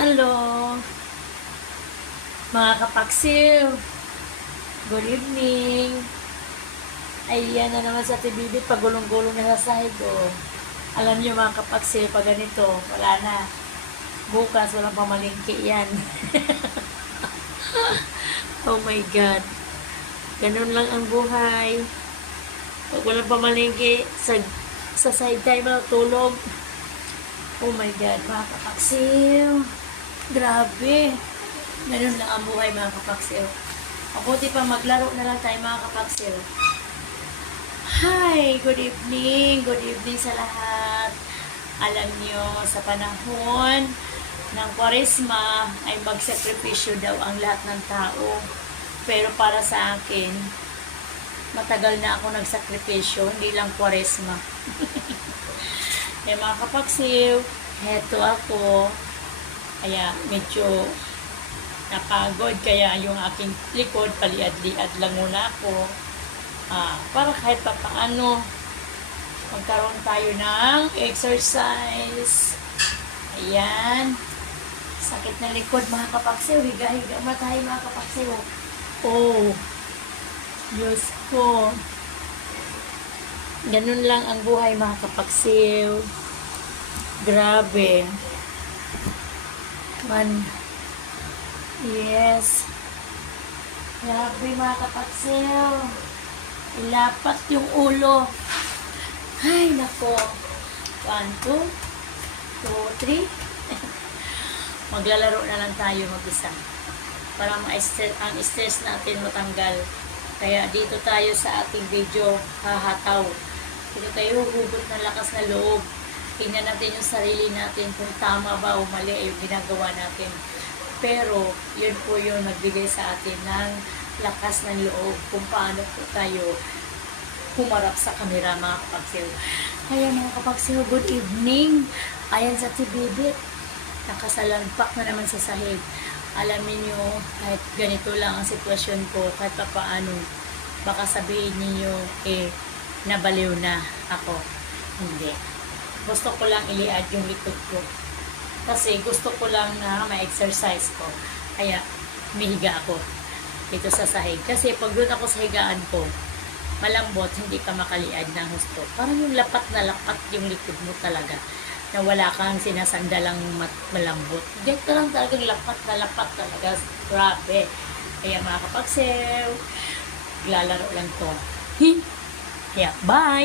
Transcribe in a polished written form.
Hello, mga kapaksiw. Good evening. Ayan na naman sa tibibit, pagulong-gulong na sa sahig ko. Alam niyo mga kapaksiw, pag ganito, wala na. Bukas, walang pamalingki yan. Oh my God. Ganun lang ang buhay. Pag walang pamalingki, sa side tayo matulog. Oh my God, mga kapaksiw. Grabe. Ganun lang ang buhay, mga kapaksiw. Mabuti pa maglaro na lang tayo, mga kapaksiw. Hi! Good evening! Good evening sa lahat. Alam nyo, sa panahon ng Kwaresma ay magsakripisyo daw ang lahat ng tao. Pero para sa akin, matagal na ako nagsakripisyo, hindi lang Kwaresma. Mga kapaksiw, heto ako. Kaya medyo napagod. Kaya yung aking likod, paliad-liad lang muna ako. Para kahit pa paano, magkaroon tayo ng exercise. Ayan. Sakit na likod, mga kapaksiw. Higa-higa mo tayo, mga kapaksiw. Oh, Diyos ko. Ganun lang ang buhay, mga kapaksiw. Grabe. Man. Yes. Grabe, mga kapaksiw. Ilapat yung ulo. Ay, nako. 1, 2, 2, 3. Maglalaro na lang tayo mag-isa. Para ang stress natin matanggal. Kaya dito tayo sa ating video, hahataw. Dito tayo hugot ng lakas na loob. Tingnan natin yung sarili natin kung tama ba o mali yung ginagawa natin. Pero, yun po yung nagbigay sa atin ng lakas ng loob kung paano po tayo humarap sa kamera, mga kapaksiw. Kaya mga kapaksiw, good evening. Ayan sa tibibit. Nakasalampak na naman sa sahig. Alamin nyo, kahit ganito lang ang sitwasyon ko, kahit pa paano, baka sabihin niyo nabaliw na ako. Hindi. Gusto ko lang iliad yung likod ko. Kasi gusto ko lang na ma-exercise ko. Kaya, mihiga ako dito sa sahig. Kasi pag doon ako sa higaan ko, malambot, hindi ka makaliad ng husto. Parang yung lapat na lapat yung likod mo talaga. Na wala kang sinasandalang malambot. Dito lang talagang lapat na lapat talaga. Grabe. Kaya mga kapaksiw, lalaro lang to. Kaya, bye!